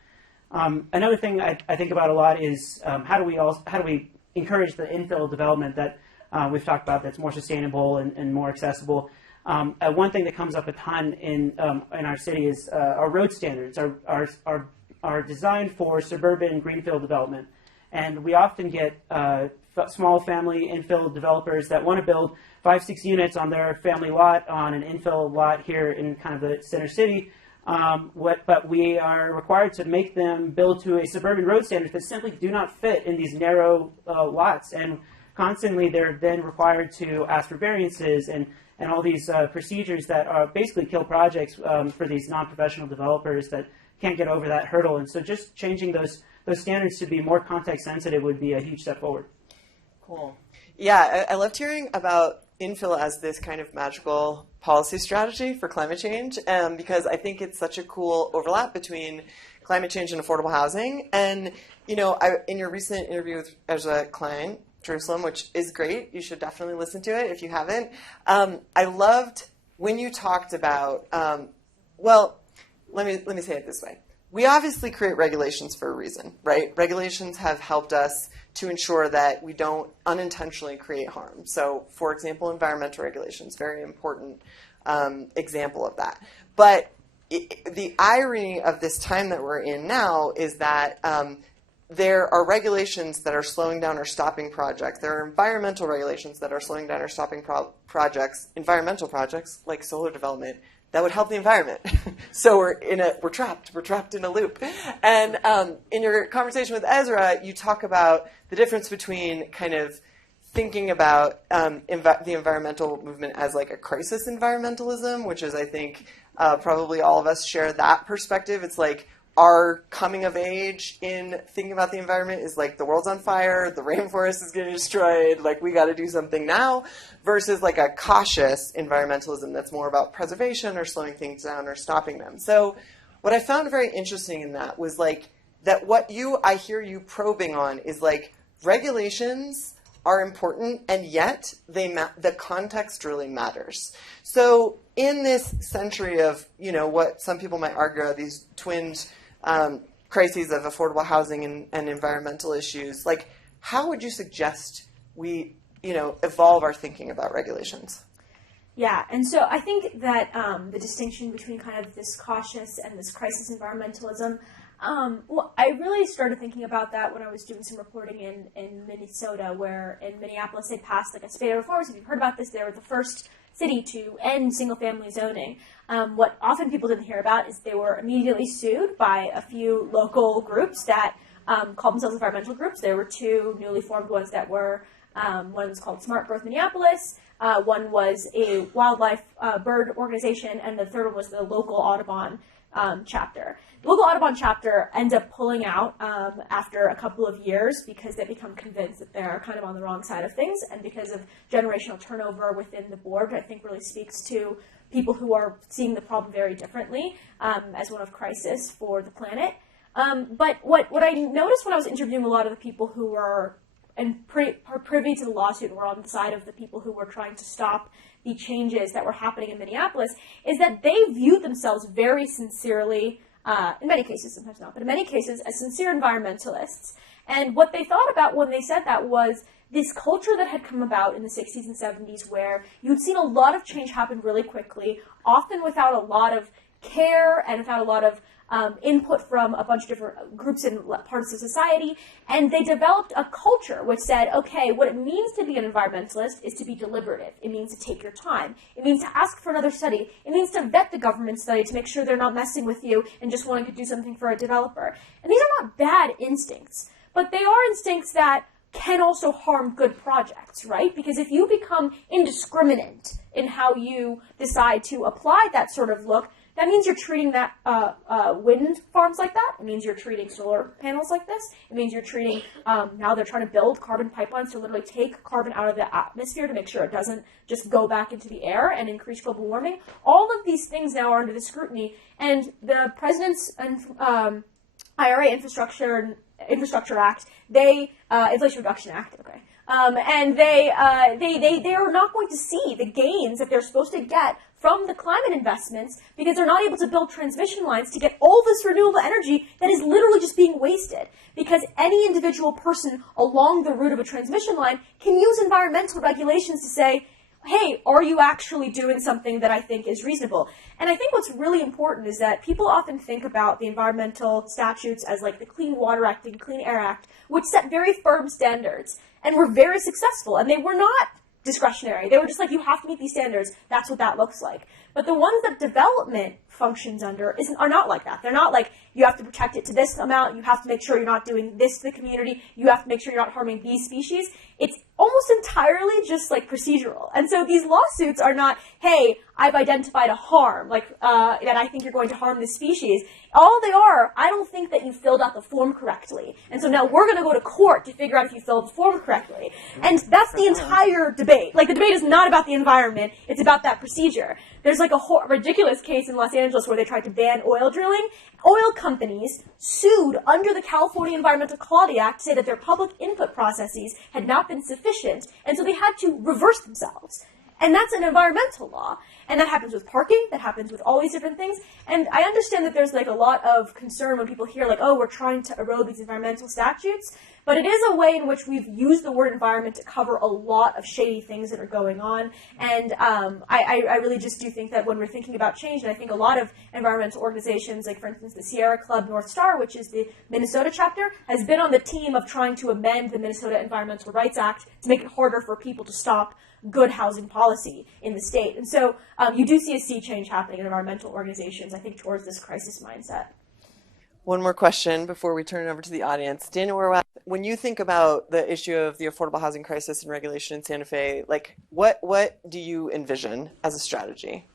Another thing I think about a lot is how do we encourage the infill development that we've talked about that's more sustainable and more accessible. One thing that comes up a ton in our city is our road standards are designed for suburban greenfield development, and we often get small family infill developers that want to build 5-6 units on their family lot on an infill lot here in kind of the center city, But we are required to make them build to a suburban road standard that simply do not fit in these narrow lots. And constantly they're then required to ask for variances and all these procedures that basically kill projects for these non-professional developers that can't get over that hurdle. And so just changing those standards to be more context sensitive would be a huge step forward. Cool. Yeah, I loved hearing about infill as this kind of magical policy strategy for climate change, because I think it's such a cool overlap between climate change and affordable housing. And, you know, in your recent interview with Ezra Klein, Jerusalem, which is great, you should definitely listen to it if you haven't. I loved when you talked about, well, let me say it this way. We obviously create regulations for a reason, right? Regulations have helped us to ensure that we don't unintentionally create harm. So, for example, environmental regulations, very important example of that. But the irony of this time that we're in now is that there are regulations that are slowing down or stopping projects. There are environmental regulations that are slowing down or stopping projects, environmental projects like solar development, that would help the environment. So we're trapped in a loop. And in your conversation with Ezra, you talk about the difference between kind of thinking about the environmental movement as like a crisis environmentalism, which is, I think, probably all of us share that perspective. It's like our coming of age in thinking about the environment is like the world's on fire, the rainforest is getting destroyed, like we got to do something now, versus like a cautious environmentalism that's more about preservation or slowing things down or stopping them. So what I found very interesting in that was like that what I hear you probing on is like regulations are important, and yet the context really matters. So in this century of, you know, what some people might argue are these twinned crises of affordable housing and environmental issues, like how would you suggest we, you know, evolve our thinking about regulations? Yeah, and so I think that the distinction between kind of this cautious and this crisis environmentalism, well, I really started thinking about that when I was doing some reporting in Minnesota, where in Minneapolis they passed like a spate of reforms. If you've heard about this, they were the first city to end single-family zoning. What often people didn't hear about is they were immediately sued by a few local groups that called themselves environmental groups. There were two newly formed ones that were, one was called Smart Growth Minneapolis, one was a wildlife bird organization, and the third one was the local Audubon chapter. The local Audubon chapter ends up pulling out after a couple of years because they become convinced that they're kind of on the wrong side of things, and because of generational turnover within the board, I think really speaks to people who are seeing the problem very differently as one of crisis for the planet. But what I noticed when I was interviewing a lot of the people who were privy to the lawsuit and were on the side of the people who were trying to stop the changes that were happening in Minneapolis is that they viewed themselves very sincerely, in many cases, sometimes not, but in many cases, as sincere environmentalists. And what they thought about when they said that was this culture that had come about in the 60s and 70s where you'd seen a lot of change happen really quickly, often without a lot of care and without a lot of input from a bunch of different groups and parts of society, and they developed a culture which said, okay, what it means to be an environmentalist is to be deliberative. It means to take your time. It means to ask for another study. It means to vet the government study to make sure they're not messing with you and just wanting to do something for a developer. And these are not bad instincts, but they are instincts that can also harm good projects, right? Because if you become indiscriminate in how you decide to apply that sort of look, that means you're treating that wind farms like that. It means you're treating solar panels like this. It means you're treating, now they're trying to build carbon pipelines to literally take carbon out of the atmosphere to make sure it doesn't just go back into the air and increase global warming. All of these things now are under the scrutiny. And the president's IRA Infrastructure Act, Inflation Reduction Act, okay. And they are not going to see the gains that they're supposed to get from the climate investments because they're not able to build transmission lines to get all this renewable energy that is literally just being wasted. Because any individual person along the route of a transmission line can use environmental regulations to say, hey, are you actually doing something that I think is reasonable? And I think what's really important is that people often think about the environmental statutes as like the Clean Water Act and Clean Air Act, which set very firm standards and were very successful. And they were not discretionary. They were just like, you have to meet these standards. That's what that looks like. But the ones that development functions under are not like that. They're not like, you have to protect it to this amount. You have to make sure you're not doing this to the community. You have to make sure you're not harming these species. It's almost entirely just like procedural. And so these lawsuits are not, hey, I've identified a harm, like that I think you're going to harm this species. All they are, I don't think that you filled out the form correctly. And so now we're going to go to court to figure out if you filled the form correctly. And that's the entire debate. Like, the debate is not about the environment. It's about that procedure. There's like a ridiculous case in Los Angeles where they tried to ban oil drilling. Oil companies sued under the California Environmental Quality Act to say that their public input processes had not been sufficient, and so they had to reverse themselves. And that's an environmental law. And that happens with parking, that happens with all these different things. And I understand that there's like a lot of concern when people hear like, oh, we're trying to erode these environmental statutes. But it is a way in which we've used the word environment to cover a lot of shady things that are going on. And I really just do think that when we're thinking about change, and I think a lot of environmental organizations, like for instance the Sierra Club North Star, which is the Minnesota chapter, has been on the team of trying to amend the Minnesota Environmental Rights Act to make it harder for people to stop good housing policy in the state. And so you do see a sea change happening in environmental organizations, I think, towards this crisis mindset. One more question before we turn it over to the audience. Daniel Werwath, when you think about the issue of the affordable housing crisis and regulation in Santa Fe, like what do you envision as a strategy?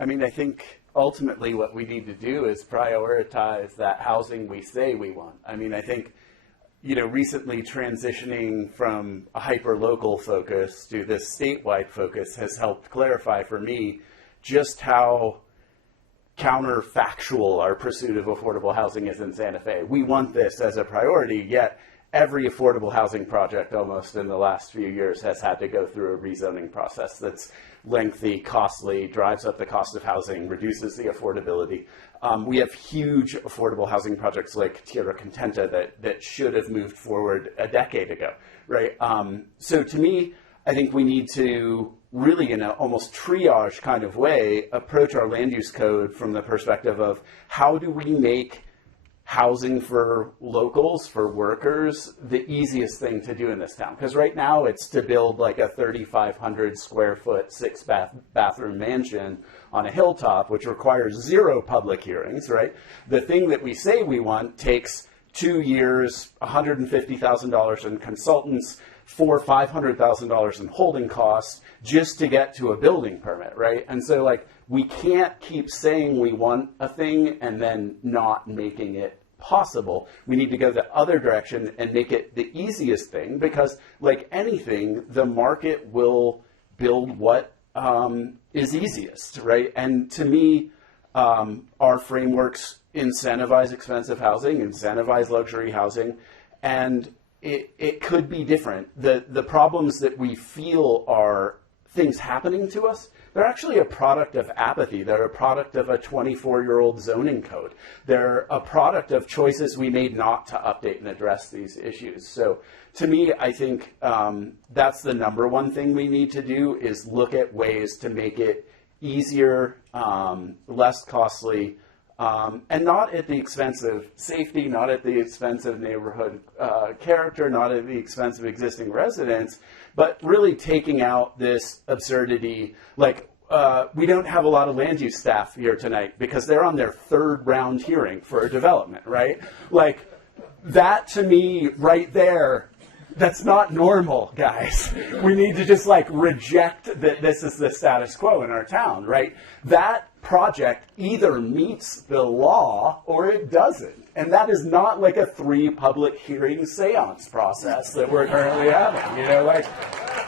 I mean, I think ultimately what we need to do is prioritize that housing we say we want. I mean, I think, you know, recently transitioning from a hyper-local focus to this statewide focus has helped clarify for me just how counterfactual our pursuit of affordable housing is in Santa Fe. We want this as a priority, yet every affordable housing project almost in the last few years has had to go through a rezoning process that's lengthy, costly, drives up the cost of housing, reduces the affordability. We have huge affordable housing projects like Tierra Contenta that should have moved forward a decade ago, right? So to me, I think we need to really, in an almost triage kind of way, approach our land use code from the perspective of how do we make housing for locals, for workers, the easiest thing to do in this town. Because right now it's to build like a 3,500 square foot, 6-bathroom mansion on a hilltop, which requires 0 public hearings, right? The thing that we say we want takes 2 years, $150,000 in consultants, $500,000 in holding costs just to get to a building permit, right? And so like we can't keep saying we want a thing and then not making it possible. We need to go the other direction and make it the easiest thing, because like anything, the market will build what is easiest, right? And to me, our frameworks incentivize expensive housing, incentivize luxury housing, and it could be different. The problems that we feel are things happening to us, they're actually a product of apathy. They're a product of a 24-year-old zoning code. They're a product of choices we made not to update and address these issues. So to me, I think that's the number one thing we need to do, is look at ways to make it easier, less costly, and not at the expense of safety, not at the expense of neighborhood character, not at the expense of existing residents, but really taking out this absurdity. Like, we don't have a lot of land use staff here tonight because they're on their 3rd round hearing for a development, right? Like, that to me right there, that's not normal, guys. We need to just like reject that this is the status quo in our town, right? That project either meets the law or it doesn't. And that is not like a 3 public hearing seance process that we're currently having. You know, like,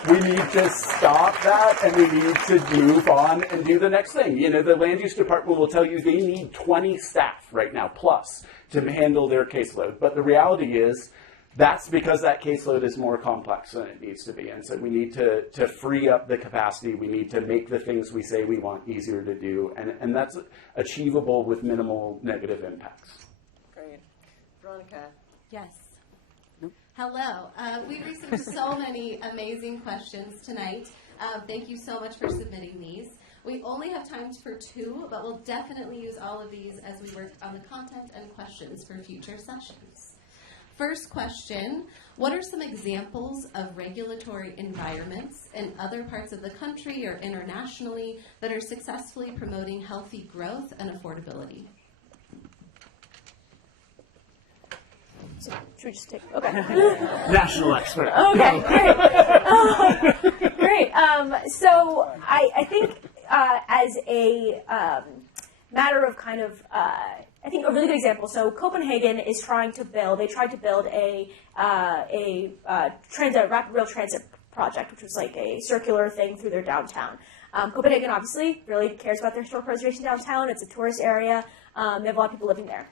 we need to stop that and we need to move on and do the next thing. You know, the land use department will tell you they need 20 staff right now plus to handle their caseload. But the reality is, that's because that caseload is more complex than it needs to be. And so we need to free up the capacity. We need to make the things we say we want easier to do. And that's achievable with minimal negative impacts. Great. Veronica. Yes. Hello. We received so many amazing questions tonight. Thank you so much for submitting these. We only have time for 2, but we'll definitely use all of these as we work on the content and questions for future sessions. First question, what are some examples of regulatory environments in other parts of the country or internationally that are successfully promoting healthy growth and affordability? So, should we just take? Okay. National expert. Okay, great. Great. So I think as a matter of kind of, I think a really good example. So Copenhagen is trying to build. They tried to build a rapid rail transit project, which was like a circular thing through their downtown. Copenhagen obviously really cares about their historic preservation downtown. It's a tourist area. They have a lot of people living there.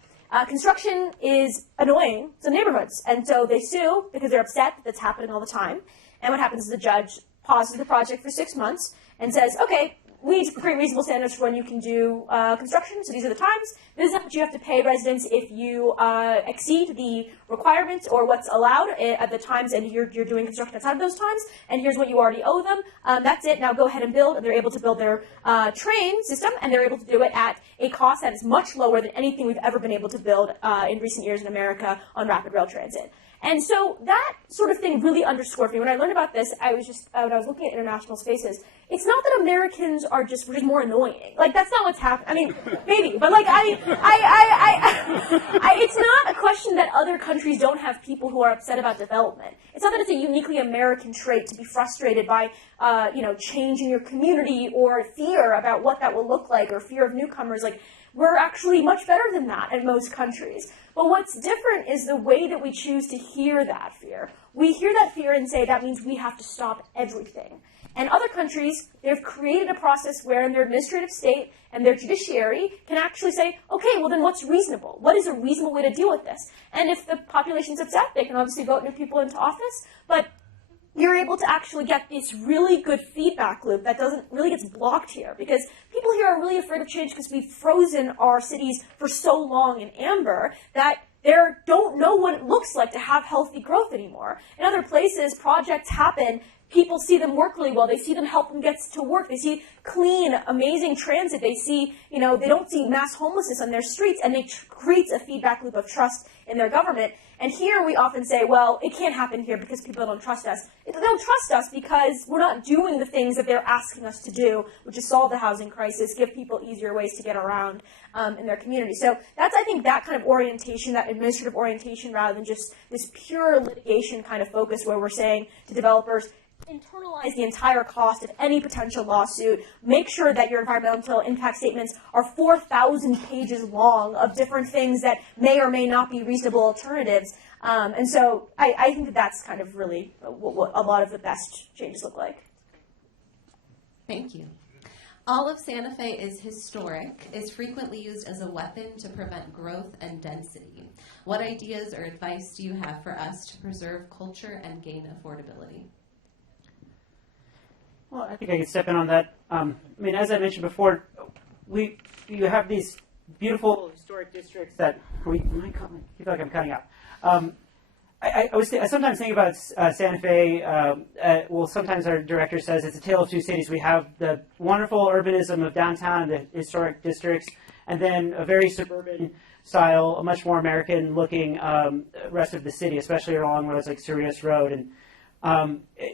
Construction is annoying to neighborhoods, and so they sue because they're upset that that's happening all the time. And what happens is the judge pauses the project for 6 months and says, okay, we need to create reasonable standards for when you can do construction, so these are the times. This is how much you have to pay residents if you exceed the requirements or what's allowed at the times, and you're doing construction outside of those times, and here's what you already owe them. That's it. Now go ahead and build. And they're able to build their train system, and they're able to do it at a cost that is much lower than anything we've ever been able to build in recent years in America on rapid rail transit. And so that sort of thing really underscored me. When I learned about this, I was just, when I was looking at international spaces, it's not that Americans are just, we're just more annoying. Like, that's not what's happening. I mean, maybe, but like, it's not a question that other countries don't have people who are upset about development. It's not that it's a uniquely American trait to be frustrated by, change in your community or fear about what that will look like or fear of newcomers. Like, we're actually much better than that in most countries. But what's different is the way that we choose to hear that fear. We hear that fear and say that means we have to stop everything. And other countries, they've created a process where in their administrative state and their judiciary can actually say, okay, well then what's reasonable? What is a reasonable way to deal with this? And if the population's upset, they can obviously vote new people into office, but you're able to actually get this really good feedback loop that doesn't really gets blocked here, because people here are really afraid of change because we've frozen our cities for so long in amber that they don't know what it looks like to have healthy growth anymore. In other places, projects happen. People see them work really well. They see them help them get to work. They see clean, amazing transit. They see, they don't see mass homelessness on their streets, and they creates a feedback loop of trust in their government. And here we often say, well, it can't happen here because people don't trust us. They don't trust us because we're not doing the things that they're asking us to do, which is solve the housing crisis, give people easier ways to get around in their community. So that's, I think, that kind of orientation, that administrative orientation, rather than just this pure litigation kind of focus where we're saying to developers, internalize the entire cost of any potential lawsuit. Make sure that your environmental impact statements are 4,000 pages long of different things that may or may not be reasonable alternatives. And so I think that that's kind of really what a lot of the best changes look like. Thank you. All of Santa Fe is historic, is frequently used as a weapon to prevent growth and density. What ideas or advice do you have for us to preserve culture and gain affordability? Well, I think I can step in on that. As I mentioned before, you have these beautiful historic districts that I feel like I'm cutting out. I sometimes think about Santa Fe. Sometimes our director says it's a tale of two cities. We have the wonderful urbanism of downtown, the historic districts, and then a very suburban style, a much more American-looking rest of the city, especially along roads like Cerritos Road. And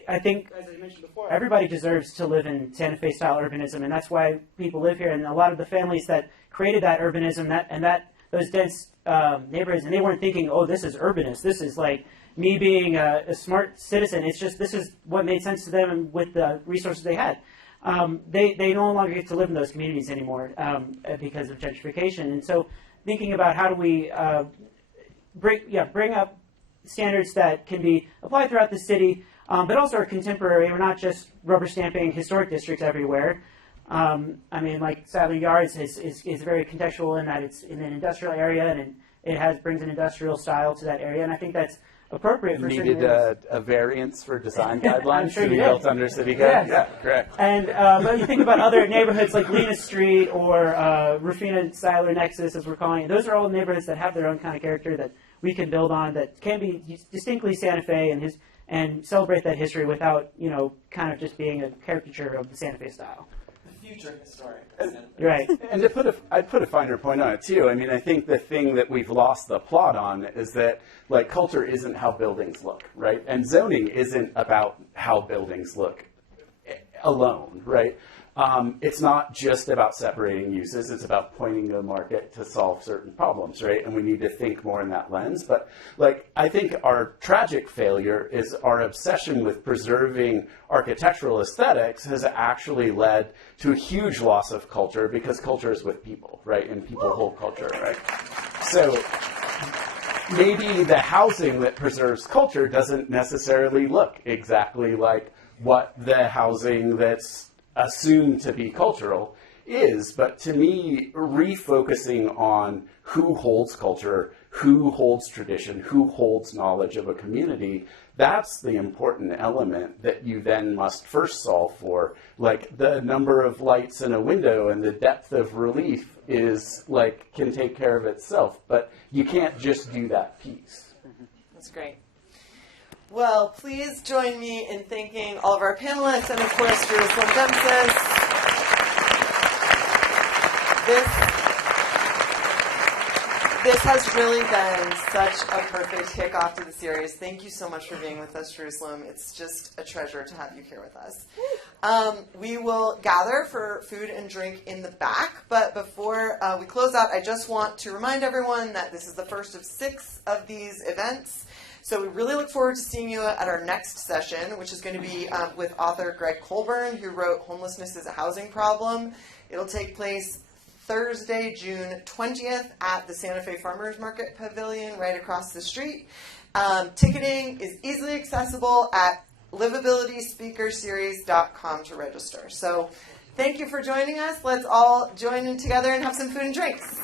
I think, as I mentioned before, everybody deserves to live in Santa Fe style urbanism, and that's why people live here. And a lot of the families that created that urbanism, those dense neighborhoods, and they weren't thinking, oh, this is urbanist. This is like me being a smart citizen. It's just this is what made sense to them and with the resources they had. They no longer get to live in those communities anymore because of gentrification. And so, thinking about how do we bring up standards that can be applied throughout the city, but also are contemporary. We're not just rubber stamping historic districts everywhere. Like Sadler Yards is very contextual in that it's in an industrial area, and it brings an industrial style to that area, and I think that's appropriate for certain areas. A variance for design guidelines sure to be you built did. under city code? Yes. Yeah, correct. And but you think about other neighborhoods like Lena Street or Rufina Styler Nexus, as we're calling it. Those are all neighborhoods that have their own kind of character that we can build on, that can be distinctly Santa Fe and celebrate that history without kind of just being a caricature of the Santa Fe style. A future historic. Right. And I'd put a finer point on it too. I mean, I think the thing that we've lost the plot on is that like culture isn't how buildings look, right? And zoning isn't about how buildings look alone, right? It's not just about separating uses. It's about pointing to the market to solve certain problems, right? And we need to think more in that lens. But like, I think our tragic failure is our obsession with preserving architectural aesthetics has actually led to a huge loss of culture because culture is with people, right? And people hold culture, right? So maybe the housing that preserves culture doesn't necessarily look exactly like what the housing that's assumed to be cultural is, but to me, refocusing on who holds culture, who holds tradition, who holds knowledge of a community, that's the important element that you then must first solve for. Like the number of lights in a window and the depth of relief is like, can take care of itself, but you can't just do that piece. That's great. Well, please join me in thanking all of our panelists and, of course, Jerusalem Demsas. This has really been such a perfect kickoff to the series. Thank you so much for being with us, Jerusalem. It's just a treasure to have you here with us. We will gather for food and drink in the back, but before we close out, I just want to remind everyone that this is the first of 6 of these events. So we really look forward to seeing you at our next session, which is going to be with author Greg Colburn, who wrote Homelessness is a Housing Problem. It'll take place Thursday, June 20th at the Santa Fe Farmers Market Pavilion right across the street. Ticketing is easily accessible at livabilityspeakerseries.com to register. So thank you for joining us. Let's all join in together and have some food and drinks.